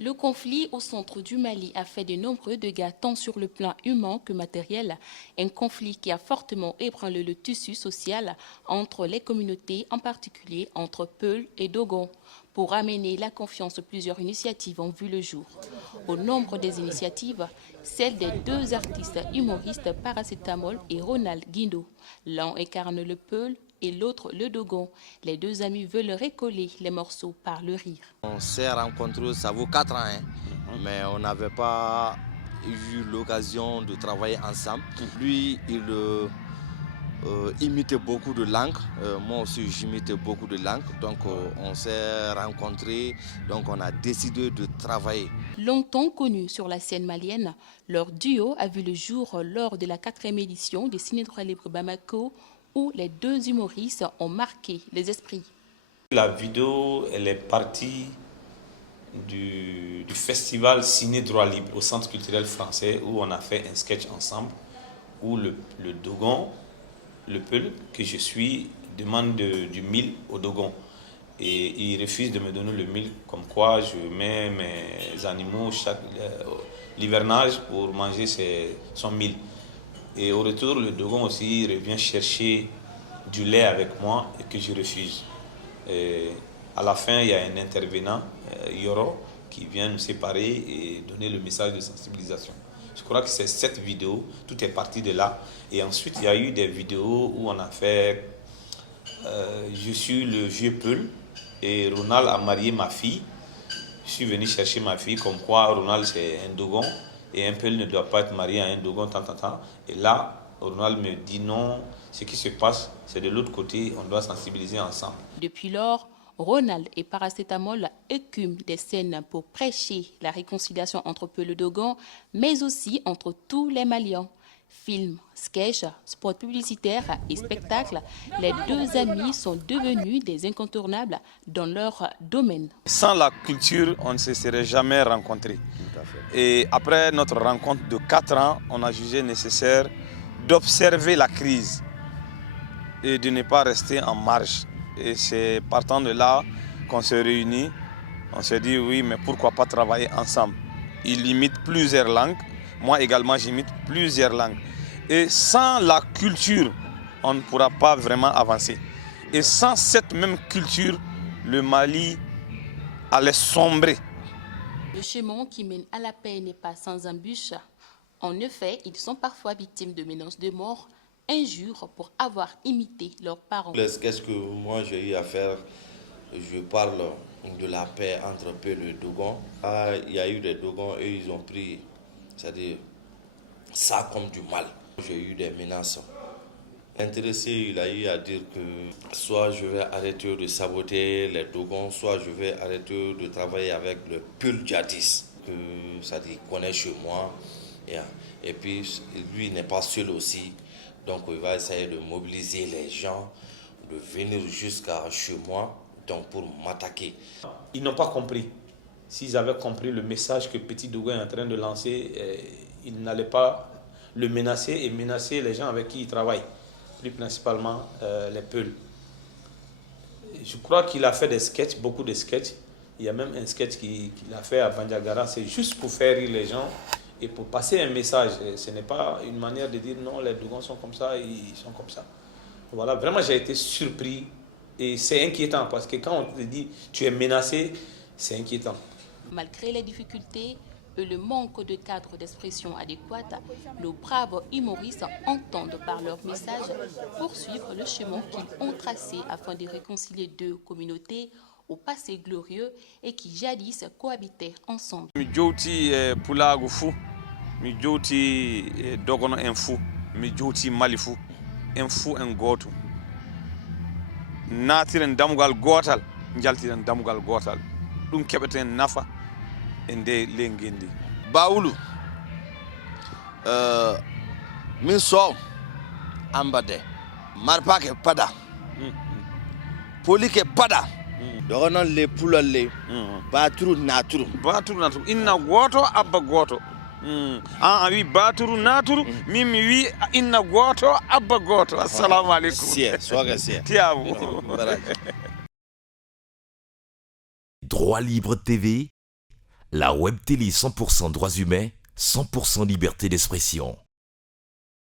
Le conflit au centre du Mali a fait de nombreux dégâts tant sur le plan humain que matériel. Un conflit qui a fortement ébranlé le tissu social entre les communautés, en particulier entre Peul et Dogon. Pour amener la confiance, plusieurs initiatives ont vu le jour. Au nombre des initiatives, celle des deux artistes humoristes Paracétamol et Ronald Guindo. L'un incarne le Peul et l'autre le Dogon. Les deux amis veulent recoller les morceaux par le rire. On s'est rencontrés, ça vaut 4 ans, mais on n'avait pas eu l'occasion de travailler ensemble. Lui, il imitait beaucoup de langues, moi aussi j'imitais beaucoup de langues, donc on s'est rencontrés, donc on a décidé de travailler. Longtemps connus sur la scène malienne, leur duo a vu le jour lors de la 4e édition des Ciné Droit Libre Bamako, où les deux humoristes ont marqué les esprits. La vidéo, elle est partie du festival Ciné Droit Libre au Centre culturel français où on a fait un sketch ensemble où le Dogon, le Peul que je suis, demande du mil au Dogon. Et il refuse de me donner le mil, comme quoi je mets mes animaux l'hivernage pour manger son mil. Et au retour, le Dogon aussi revient chercher du lait avec moi et que je refuse. Et à la fin, il y a un intervenant, Yoro, qui vient nous séparer et donner le message de sensibilisation. Je crois que c'est cette vidéo, tout est parti de là. Et ensuite, il y a eu des vidéos où on a fait je suis le vieux Peul et Ronald a marié ma fille. Je suis venu chercher ma fille, comme quoi Ronald c'est un Dogon et un Peul ne doit pas être marié à un Dogon, tant. Et là, Ronald me dit non, ce qui se passe, c'est de l'autre côté, on doit sensibiliser ensemble. Depuis lors, Ronald et Paracétamol écument des scènes pour prêcher la réconciliation entre Peul et Dogon, mais aussi entre tous les Maliens. Films, sketchs, spots publicitaires et spectacles, les deux amis sont devenus des incontournables dans leur domaine. Sans la culture, on ne se serait jamais rencontrés. Et après notre rencontre de 4 ans, on a jugé nécessaire d'observer la crise et de ne pas rester en marge. Et c'est partant de là qu'on se réunit. On se dit oui, mais pourquoi pas travailler ensemble. Il imite plusieurs langues. Moi également, j'imite plusieurs langues. Et sans la culture, on ne pourra pas vraiment avancer. Et sans cette même culture, le Mali allait sombrer. Le chemin qui mène à la paix n'est pas sans embûches. En effet, ils sont parfois victimes de menaces de mort, injures pour avoir imité leurs parents. Qu'est-ce que moi j'ai eu à faire? Je parle de la paix entre Peul et Dogon. Il y a eu des Dogons et ils ont pris, c'est-à-dire ça comme du mal. J'ai eu des menaces. Intéressé, il a eu à dire que soit je vais arrêter de saboter les Dogons, soit je vais arrêter de travailler avec le Peul djihadiste, que ça dit connaît chez moi. Et puis lui n'est pas seul aussi, donc il va essayer de mobiliser les gens, de venir jusqu'à chez moi, donc pour m'attaquer. Ils n'ont pas compris. S'ils avaient compris le message que Petit Dogon est en train de lancer, ils n'allaient pas le menacer et menacer les gens avec qui il travaille, plus principalement les Peuls. Je crois qu'il a fait des sketchs, beaucoup de sketchs. Il y a même un sketch qu'il a fait à Bandiagara, c'est juste pour faire rire les gens et pour passer un message. Ce n'est pas une manière de dire non, les Dogons sont comme ça, ils sont comme ça. Voilà, vraiment j'ai été surpris et c'est inquiétant parce que quand on te dit tu es menacé, c'est inquiétant. Malgré les difficultés et le manque de cadre d'expression adéquat, nos braves humoristes entendent par leur message poursuivre le chemin qu'ils ont tracé afin de réconcilier deux communautés au passé glorieux et qui jadis cohabitaient ensemble. Mi jowti pulagu fu, mi jowti Dogono en fu, mi jowti Mali fu, en fu en goto. Natiren damugal gotal, jaltiren damugal gotal. Ɗum keɓeten nafa e nde leydi ndi. Bawulu, min so ambade, marpake pada, polike pada. Dogono le pulalle, baturu naturu. Baturu naturu, inna goto abba goto. A wi baturu naturu, min mi wi inna goto abba goto. Assalamu alaikum. Sie, soga sie. Tiabu. Droit Libre TV, La web télé 100% droits humains, 100% liberté d'expression.